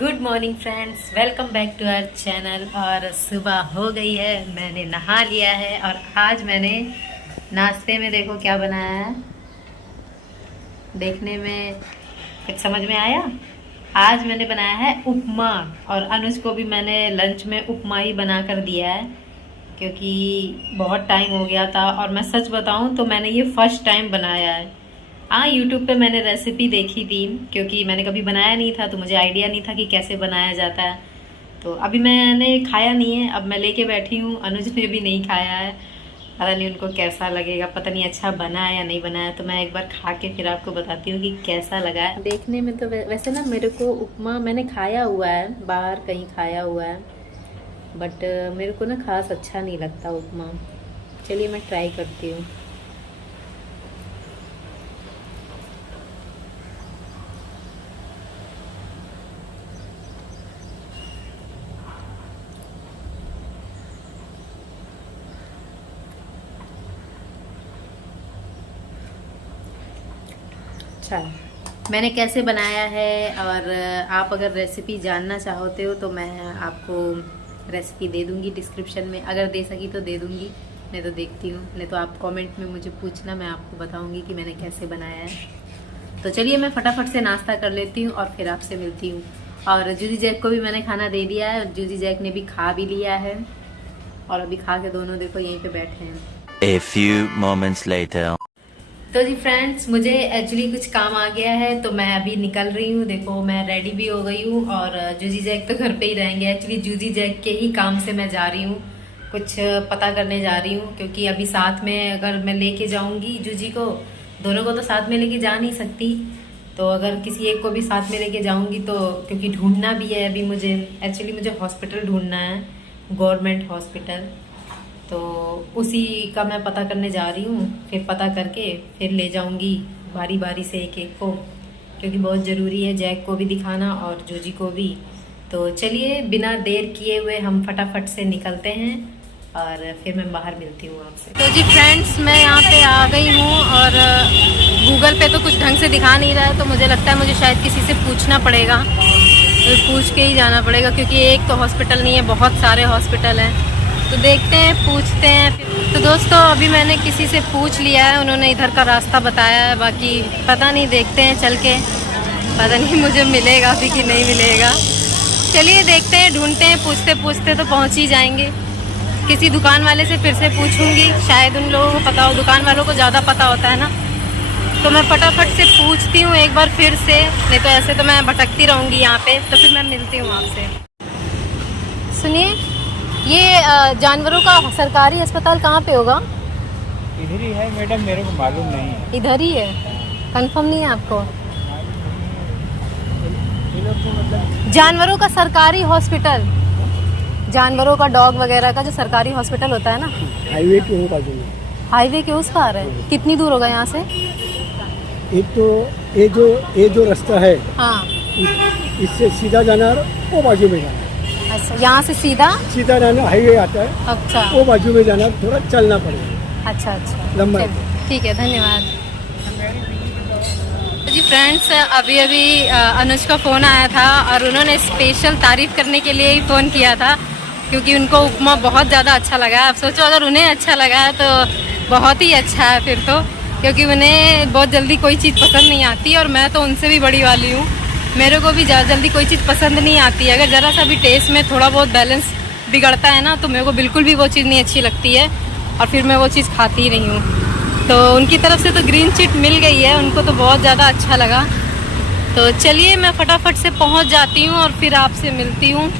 Good morning friends, welcome back to our channel. और सुबह हो गई है, मैंने नहा लिया है और आज मैंने नाश्ते में देखो क्या बनाया है। देखने में कुछ समझ में आया? आज मैंने बनाया है उपमा और अनुज को भी मैंने लंच में उपमा ही बना कर दिया है क्योंकि बहुत टाइम हो गया था। और मैं सच बताऊं तो मैंने ये फर्स्ट टाइम बनाया है। हाँ, यूट्यूब पे मैंने रेसिपी देखी थी क्योंकि मैंने कभी बनाया नहीं था तो मुझे आइडिया नहीं था कि कैसे बनाया जाता है। तो अभी मैंने खाया नहीं है, अब मैं लेके बैठी हूँ। अनुज ने भी नहीं खाया है, पता नहीं उनको कैसा लगेगा, पता नहीं अच्छा बना है या नहीं बना है। तो मैं एक बार खा के फिर आपको बताती हूँ कि कैसा लगा है। देखने में तो वैसे ना मेरे को उपमा मैंने खाया हुआ है, बाहर कहीं खाया हुआ है, बट मेरे को ना खास अच्छा नहीं लगता उपमा। चलिए मैं ट्राई करती हूँ। अच्छा, मैंने कैसे बनाया है और आप अगर रेसिपी जानना चाहते हो तो मैं आपको रेसिपी दे दूंगी डिस्क्रिप्शन में। अगर दे सकी तो दे दूंगी, नहीं तो देखती हूँ, नहीं तो आप कमेंट में मुझे पूछना, मैं आपको बताऊंगी कि मैंने कैसे बनाया है। तो चलिए मैं फटाफट से नाश्ता कर लेती हूँ और फिर आपसे मिलती हूँ। और जूजी जैक को भी मैंने खाना दे दिया है और जूजी जैक ने भी खा भी लिया है और अभी खा के दोनों देखो यहीं पे बैठे हैं। A few moments later. तो जी फ्रेंड्स, मुझे एक्चुअली कुछ काम आ गया है तो मैं अभी निकल रही हूँ। देखो मैं रेडी भी हो गई हूँ और जूजी जैक तो घर पे ही रहेंगे। एक्चुअली जूजी जैक के ही काम से मैं जा रही हूँ, कुछ पता करने जा रही हूँ क्योंकि अभी साथ में अगर मैं लेके जाऊंगी जूजी को, दोनों को तो साथ में लेके जा नहीं सकती। तो अगर किसी एक को भी साथ में लेके जाऊंगी तो क्योंकि ढूंढना भी है अभी मुझे, एक्चुअली मुझे हॉस्पिटल ढूंढना है, गवर्नमेंट हॉस्पिटल। तो उसी का मैं पता करने जा रही हूँ, फिर पता करके फिर ले जाऊंगी बारी बारी से एक एक को, क्योंकि बहुत ज़रूरी है जैक को भी दिखाना और जूजी को भी। तो चलिए बिना देर किए हुए हम फटाफट से निकलते हैं और फिर मैं बाहर मिलती हूँ आपसे। तो जी फ्रेंड्स, मैं यहाँ पे आ गई हूँ और गूगल पे तो कुछ ढंग से दिखा नहीं रहा है, तो मुझे लगता है मुझे शायद किसी से पूछना पड़ेगा, तो पूछ के ही जाना पड़ेगा क्योंकि एक तो हॉस्पिटल नहीं है, बहुत सारे हॉस्पिटल हैं। तो देखते हैं, पूछते हैं। तो दोस्तों अभी मैंने किसी से पूछ लिया है, उन्होंने इधर का रास्ता बताया है, बाकी पता नहीं, देखते हैं चल के, पता नहीं मुझे मिलेगा भी कि नहीं मिलेगा। चलिए देखते हैं, ढूंढते हैं, पूछते पूछते तो पहुंच ही जाएंगे। किसी दुकान वाले से फिर से पूछूंगी, शायद उन लोगों को पता हो, दुकान वालों को ज़्यादा पता होता है ना। तो मैं फटाफट से पूछती हूँ एक बार फिर से, नहीं तो ऐसे तो मैं भटकती रहूँगी यहाँ पे। तो फिर मैं मिलती हूँ आपसे। सुनिए, ये जानवरों का सरकारी अस्पताल कहाँ पे होगा? इधर ही है मैडम, मेरे को मालूम नहीं है। इधर ही है? कंफर्म नहीं है आपको? जानवरों का सरकारी हॉस्पिटल, जानवरों का डॉग वगैरह का जो सरकारी हॉस्पिटल होता है ना, हाईवे के वो बाजू में। हाईवे के उस पार है? कितनी दूर होगा यहाँ से? एक तो ये जो रास्ता है, हाँ, इससे सीधा जाना और वो बाजू में जाना। अच्छा, यहाँ से सीधा जाना, हाईवे आता है। अच्छा, वो बाजू में जाना, थोड़ा चलना पड़ेगा। अच्छा अच्छा, लंबा। ठीक है, धन्यवाद। जी फ्रेंड्स, अभी अभी अनुज का फ़ोन आया था और उन्होंने स्पेशल तारीफ़ करने के लिए ही फ़ोन किया था क्योंकि उनको उपमा बहुत ज़्यादा अच्छा लगा है। अब सोचो अगर उन्हें अच्छा लगा है तो बहुत ही अच्छा है फिर तो, क्योंकि उन्हें बहुत जल्दी कोई चीज़ पसंद नहीं आती और मैं तो उनसे भी बड़ी वाली हूँ, मेरे को भी ज़्यादा जल्दी कोई चीज़ पसंद नहीं आती है। अगर ज़रा सा भी टेस्ट में थोड़ा बहुत बैलेंस बिगड़ता है ना तो मेरे को बिल्कुल भी वो चीज़ नहीं अच्छी लगती है और फिर मैं वो चीज़ खाती ही नहीं हूँ। तो उनकी तरफ से तो ग्रीन चिट मिल गई है, उनको तो बहुत ज़्यादा अच्छा लगा। तो चलिए मैं फटाफट से पहुँच जाती हूँ और फिर आपसे मिलती हूँ।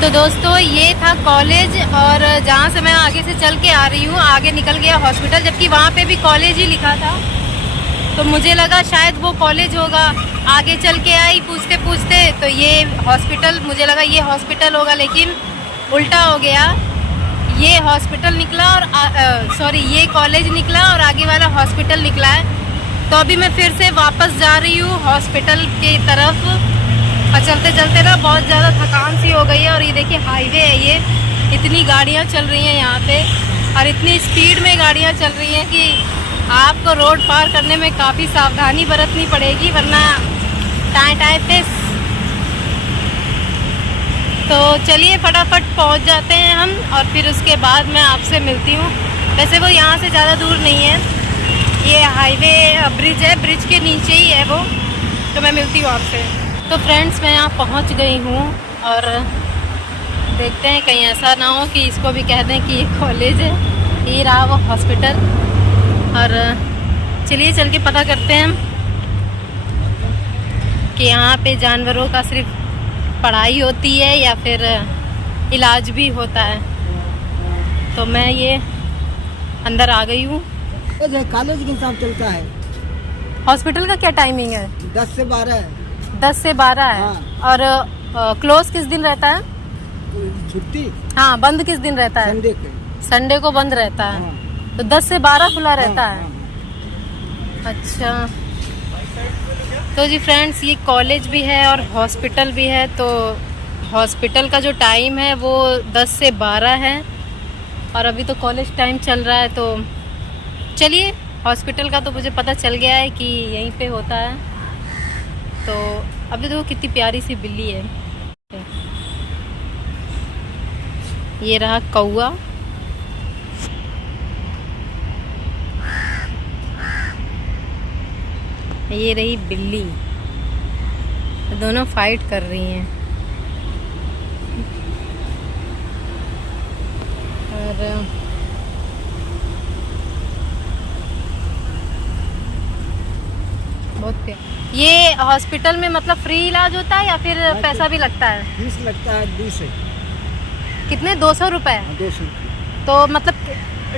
तो दोस्तों ये था कॉलेज और जहाँ से मैं आगे से चल के आ रही हूँ, आगे निकल गया हॉस्पिटल, जबकि वहाँ पे भी कॉलेज ही लिखा था। तो मुझे लगा शायद वो कॉलेज होगा, आगे चल के आई पूछते पूछते तो ये हॉस्पिटल, मुझे लगा ये हॉस्पिटल होगा, लेकिन उल्टा हो गया। ये हॉस्पिटल निकला और सॉरी ये कॉलेज निकला और आगे वाला हॉस्पिटल निकला है। तो अभी मैं फिर से वापस जा रही हूँ हॉस्पिटल की तरफ और चलते चलते ना बहुत ज़्यादा थकान सी हो गई है। और ये देखिए हाईवे है, ये इतनी गाड़ियाँ चल रही हैं यहाँ पे और इतनी स्पीड में गाड़ियाँ चल रही हैं कि आपको रोड पार करने में काफ़ी सावधानी बरतनी पड़ेगी, वरना टाइम टाइम पे तो चलिए फटाफट पहुंच जाते हैं हम, और फिर उसके बाद मैं आपसे मिलती हूँ। वैसे वो यहाँ से ज़्यादा दूर नहीं है, ये हाईवे ब्रिज है, ब्रिज के नीचे ही है वो। तो मैं मिलती हूँ आपसे। तो फ्रेंड्स मैं यहाँ पहुँच गई हूँ, और देखते हैं कहीं ऐसा ना हो कि इसको भी कह दें कि ये कॉलेज है। ये रहा वो हॉस्पिटल, और चलिए चल के पता करते हैं हम कि यहाँ पे जानवरों का सिर्फ पढ़ाई होती है या फिर इलाज भी होता है। तो मैं ये अंदर आ गई हूँ। कॉलेज के हिसाब चलता है। हॉस्पिटल का क्या टाइमिंग है? 10 से 12 है। 10 से 12 है। हाँ। और क्लोज किस दिन रहता है? छुट्टी हाँ, बंद किस दिन रहता है? संडे के। संडे को बंद रहता है। हाँ। तो 10 से 12 खुला रहता हाँ, है। हाँ। अच्छा, तो जी फ्रेंड्स ये कॉलेज भी है और हॉस्पिटल भी है। तो हॉस्पिटल का जो टाइम है वो 10 से 12 है, और अभी तो कॉलेज टाइम चल रहा है। तो चलिए, हॉस्पिटल का तो मुझे पता चल गया है कि यहीं पे होता है। तो अभी देखो कितनी प्यारी सी बिल्ली है। ये रहा कौआ, ये रही बिल्ली, दोनों फाइट कर रही हैं। और बहुत ये हॉस्पिटल में मतलब फ्री इलाज होता है या फिर पैसा भी लगता है? फीस लगता है 200। कितने? 200 रुपए? 200। तो मतलब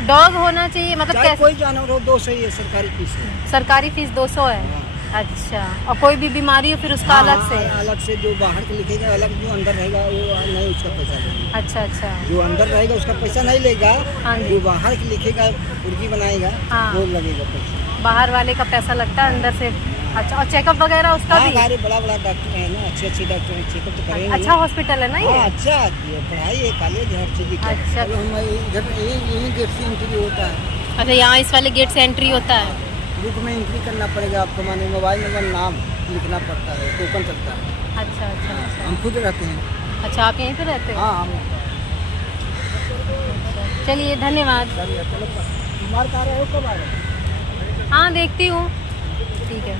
डॉग होना चाहिए, मतलब चाहे कैसे? कोई जानवर हो 200 ही है, सरकारी फीस है। सरकारी फीस 200 है। हाँ। अच्छा, और कोई भी बीमारी हो फिर उसका अलग से? अलग से, जो बाहर के लिखेगा अलग, जो अंदर रहेगा वो नहीं, उसका पैसा लेगा। अच्छा अच्छा। जो अंदर रहेगा उसका पैसा नहीं लेगा। हाँ जी। जो बाहर के लिखेगा, मुर्गी बनाएगा, हाँ। वो लगेगा पैसा। बाहर वाले का पैसा लगता है, अंदर से। अच्छा, और चेकअप वगैरह उसका भी? हमारे बड़ा डॉक्टर है ना, अच्छे डॉक्टर हैं, चेकअप तो करेंगे। अच्छा हॉस्पिटल है ना ये? हाँ, अच्छा ये पढ़ाई है, कॉलेज है, हर चीज की। अच्छा। अब हम इधर यही गेट से एंट्री होता है। अच्छा, यहाँ इस वाले गेट से एंट्री होता है। बुक में एंट्री करना पड़ेगा आपको, माने मोबाइल नंबर, नाम लिखना पड़ता है, टोकन चलता है। अच्छा अच्छा अच्छा। हम खुद रहते हैं। अच्छा, आप यहीं पे रहते हो? हाँ, हम चलिए, धन्यवाद। बीमार कहाँ रहे हो, कब आ रहे हो? हाँ, देखती हूँ। ठीक है।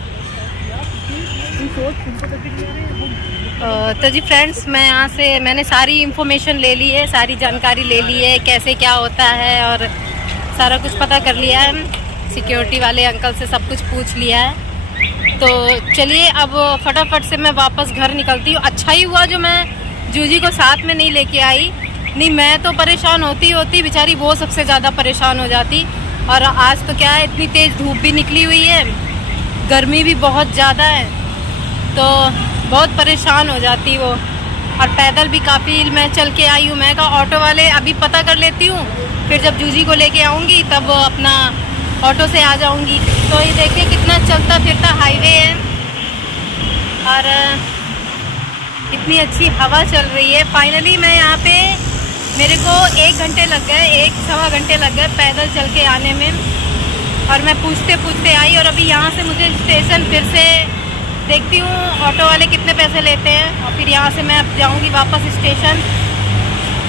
तो जी फ्रेंड्स, मैं यहाँ से मैंने सारी इन्फॉर्मेशन ले ली है, सारी जानकारी ले ली है, कैसे क्या होता है, और सारा कुछ पता कर लिया है। सिक्योरिटी वाले अंकल से सब कुछ पूछ लिया है। तो चलिए अब फटाफट से मैं वापस घर निकलती हूँ। अच्छा ही हुआ जो मैं जूजी को साथ में नहीं लेके आई, नहीं मैं तो परेशान होती बेचारी वो सबसे ज़्यादा परेशान हो जाती। और आज तो क्या है, इतनी तेज़ धूप भी निकली हुई है, गर्मी भी बहुत ज़्यादा है, तो बहुत परेशान हो जाती वो। और पैदल भी काफ़ी मैं चल के आई हूँ। मैं कहा ऑटो वाले अभी पता कर लेती हूँ, फिर जब जूजी को लेके आऊँगी तब अपना ऑटो से आ जाऊँगी। तो ये देखिए कितना चलता फिरता हाईवे है, और इतनी अच्छी हवा चल रही है। फाइनली मैं यहाँ पे, मेरे को 1 घंटे लग गए, 1-1.25 घंटे लग गए पैदल चल के आने में, और मैं पूछते आई। और अभी यहाँ से मुझे स्टेशन फिर से देखती हूँ ऑटो वाले कितने पैसे लेते हैं, और फिर यहाँ से मैं अब जाऊँगी वापस स्टेशन,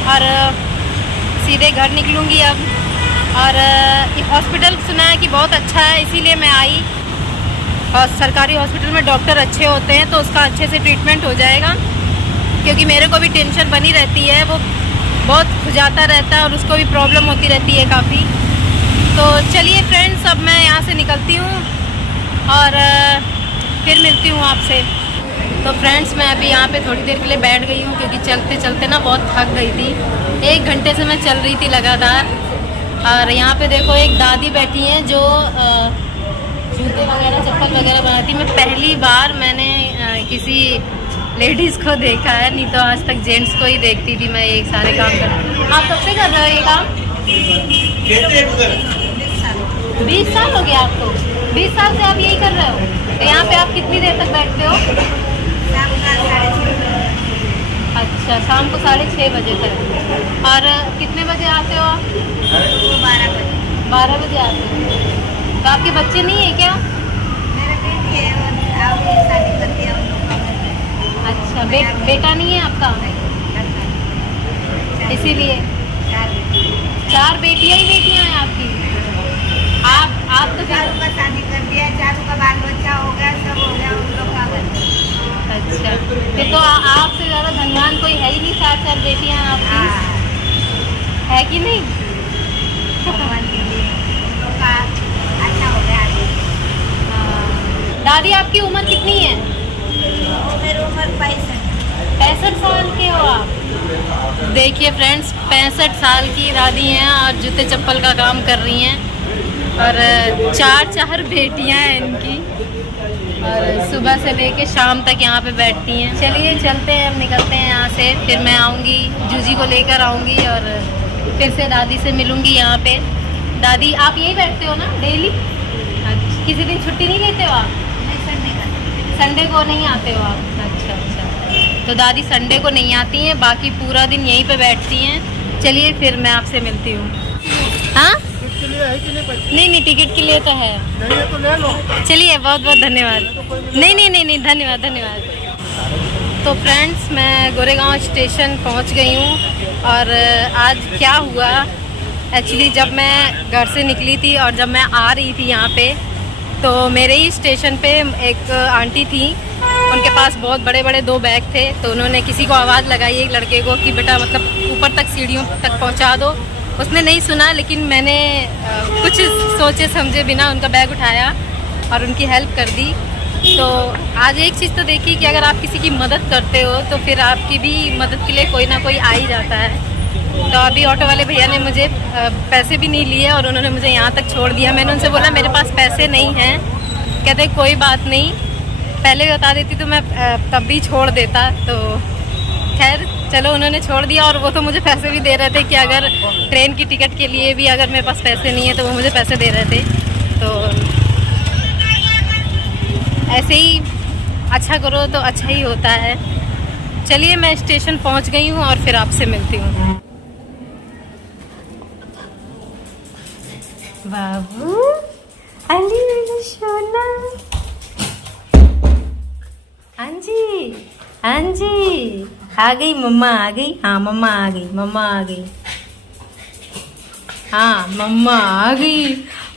और सीधे घर निकलूँगी अब। और हॉस्पिटल सुना है कि बहुत अच्छा है, इसीलिए मैं आई। और सरकारी हॉस्पिटल में डॉक्टर अच्छे होते हैं, तो उसका अच्छे से ट्रीटमेंट हो जाएगा, क्योंकि मेरे को भी टेंशन बनी रहती है, वो बहुत खुजाता रहता है और उसको भी प्रॉब्लम होती रहती है काफ़ी। तो चलिए फ्रेंड्स, अब मैं यहाँ से निकलती हूँ और फिर मिलती हूँ आपसे। तो फ्रेंड्स, मैं अभी यहाँ पे थोड़ी देर के लिए बैठ गई हूँ, क्योंकि चलते चलते ना बहुत थक गई थी। 1 घंटे से मैं चल रही थी लगातार। और यहाँ पे देखो एक दादी बैठी हैं जो जूते वगैरह, चप्पल वगैरह बनाती। मैं पहली बार मैंने किसी लेडीज़ को देखा है, नहीं तो आज तक जेंट्स को ही देखती थी मैं ये सारे काम कर। आप कब से कर रहे हो ये काम? 20 साल हो गया आपको? 20 साल से आप यही कर रहे हो? तो यहाँ पे आप कितनी देर तक बैठते हो? अच्छा, शाम को 6:30 बजे तक। और कितने बजे आते हो आप? 12 बजे आते हो। तो आपके बच्चे नहीं है क्या? अच्छा, बेटा नहीं है आपका? इसीलिए 4 बेटियां ही बेटियां हैं आपकी। आप तो चारों का शादी कर दिया, चारों का बाल बच्चा हो गया, सब हो गया, उन लोग का बच्चा। अच्छा, फिर तो आपसे ज़्यादा धनवान कोई है ही नहीं। 4 बेटियां हैं आपकी, है कि नहीं? भगवान के लिए उन लोग का अच्छा हो गया आगे। दादी आपकी उम्र कितनी है? मेरी उम्र 65 साल के हो आप। देखिए फ्रेंड्स, 65 साल की दादी हैं और जूते चप्पल का काम कर रही हैं और 4 बेटियां हैं इनकी और सुबह से लेके शाम तक यहाँ पे बैठती हैं। चलिए चलते हैं, अब निकलते हैं यहाँ से। फिर मैं आऊँगी, जूजी को लेकर आऊँगी और फिर से दादी से मिलूँगी यहाँ पे। दादी आप यहीं बैठते हो ना डेली? अच्छा, किसी दिन छुट्टी नहीं लेते हो आप? संडे को नहीं आते हो आप? अच्छा अच्छा, तो दादी संडे को नहीं आती हैं, बाकी पूरा दिन यहीं पे बैठती हैं। चलिए फिर मैं आपसे मिलती हूँ। हाँ नहीं, टिकट के लिए तो है। नहीं है तो ले लो। चलिए, बहुत बहुत धन्यवाद। नहीं, धन्यवाद। तो फ्रेंड्स, मैं गोरेगांव स्टेशन पहुंच गई हूँ और आज क्या हुआ, एक्चुअली जब मैं घर से निकली थी और जब मैं आ रही थी यहाँ पे, तो मेरे ही स्टेशन पे एक आंटी थी, उनके पास बहुत बड़े बड़े 2 बैग थे। तो उन्होंने किसी को आवाज़ लगाई एक लड़के को कि बेटा मतलब ऊपर तक सीढ़ियों तक पहुंचा दो। उसने नहीं सुना, लेकिन मैंने कुछ सोचे समझे बिना उनका बैग उठाया और उनकी हेल्प कर दी। तो आज एक चीज़ तो देखी कि अगर आप किसी की मदद करते हो तो फिर आपकी भी मदद के लिए कोई ना कोई आ ही जाता है। तो अभी ऑटो वाले भैया ने मुझे पैसे भी नहीं लिए और उन्होंने मुझे यहाँ तक छोड़ दिया। मैंने उनसे बोला मेरे पास पैसे नहीं हैं, कहते कोई बात नहीं, पहले बता देती तो मैं तब भी छोड़ देता। तो खैर चलो, उन्होंने छोड़ दिया और वो तो मुझे पैसे भी दे रहे थे कि अगर ट्रेन की टिकट के लिए भी अगर मेरे पास पैसे नहीं है तो वो मुझे पैसे दे रहे थे। तो ऐसे ही अच्छा करो तो अच्छा ही होता है। चलिए, मैं स्टेशन पहुंच गई हूँ और फिर आपसे मिलती हूँ। बाबू, अली मेरा सोना, हाँ जी, आ गई मम्मा, आ गई। हाँ मम्मा आ गई, हाँ मम्मा आ गई,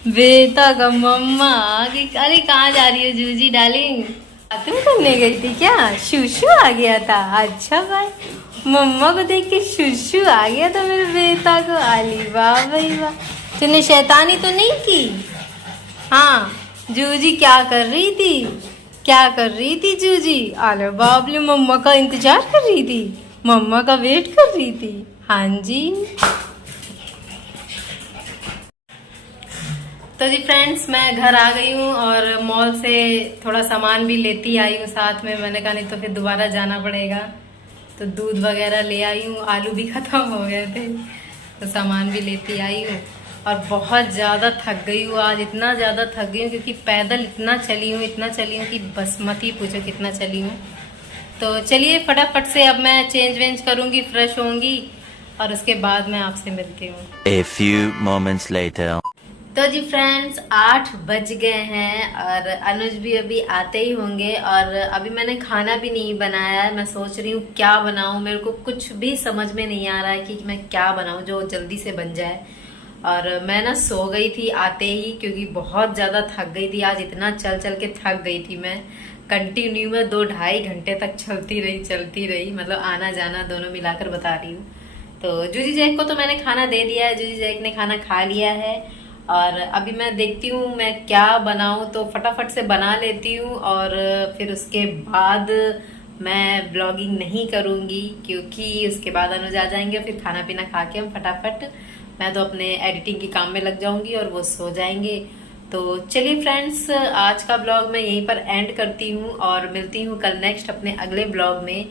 बेटा का मम्मा आ गई। अरे कहाँ जा रही हो जूजी डार्लिंग? बाथरूम करने गई थी क्या? शूशू आ गया था? अच्छा भाई, मम्मा को देख के शूशू आ गया था मेरे बेटा को। अली वाह भाई वाह, तूने शैतानी तो नहीं की? हाँ, जूजी क्या कर रही थी जूजी? अरे बाप रे, मम्मा का इंतजार कर रही थी, मम्मा का वेट कर रही थी। हाँ जी। तो जी फ्रेंड्स, मैं घर आ गई हूँ और मॉल से थोड़ा सामान भी लेती आई हूँ साथ में। मैंने कहा नहीं तो फिर दोबारा जाना पड़ेगा, तो दूध वगैरह ले आई हूँ, आलू भी ख़त्म हो गए थे तो सामान भी लेती आई हूँ। और बहुत ज़्यादा थक गई हूँ आज, इतना ज़्यादा थक गई हूँ क्योंकि पैदल इतना चली हूँ कि बस मत ही पूछो कितना चली हूँ। तो चलिए फटाफट से अब मैं चेंज वेंज करूँगी, फ्रेश होंगी और उसके बाद मैं आपसे मिलती हूँ। A few moments later. तो जी फ्रेंड्स, 8 बज गए हैं और अनुज भी अभी आते ही होंगे और अभी मैंने खाना भी नहीं बनाया है। मैं सोच रही हूँ क्या बनाऊँ, मेरे को कुछ भी समझ में नहीं आ रहा है कि मैं क्या बनाऊँ जो जल्दी से बन जाए। और मैं ना सो गई थी आते ही क्योंकि बहुत ज़्यादा थक गई थी आज, इतना चल चल के थक गई थी मैं। कंटिन्यू में 2-2.5 घंटे तक चलती रही, मतलब आना जाना दोनों मिलाकर बता रही हूँ। तो जूजी जैक को तो मैंने खाना दे दिया है, जूजी जैक ने खाना खा लिया है और अभी मैं देखती हूँ मैं क्या बनाऊँ, तो फटाफट से बना लेती हूँ और फिर उसके बाद मैं ब्लॉगिंग नहीं करूँगी क्योंकि उसके बाद अनुज आ जाएंगे। फिर खाना पीना खा के हम फटाफट, मैं तो अपने एडिटिंग के काम में लग जाऊंगी और वो सो जाएंगे। तो चलिए फ्रेंड्स, आज का ब्लॉग मैं यहीं पर एंड करती हूँ और मिलती हूँ कल नेक्स्ट अपने अगले ब्लॉग में।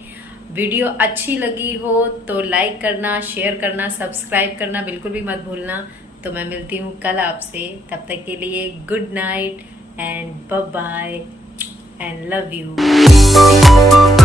वीडियो अच्छी लगी हो तो लाइक करना, शेयर करना, सब्सक्राइब करना बिल्कुल भी मत भूलना। तो मैं मिलती हूँ कल आपसे, तब तक के लिए good night and bye bye and love you.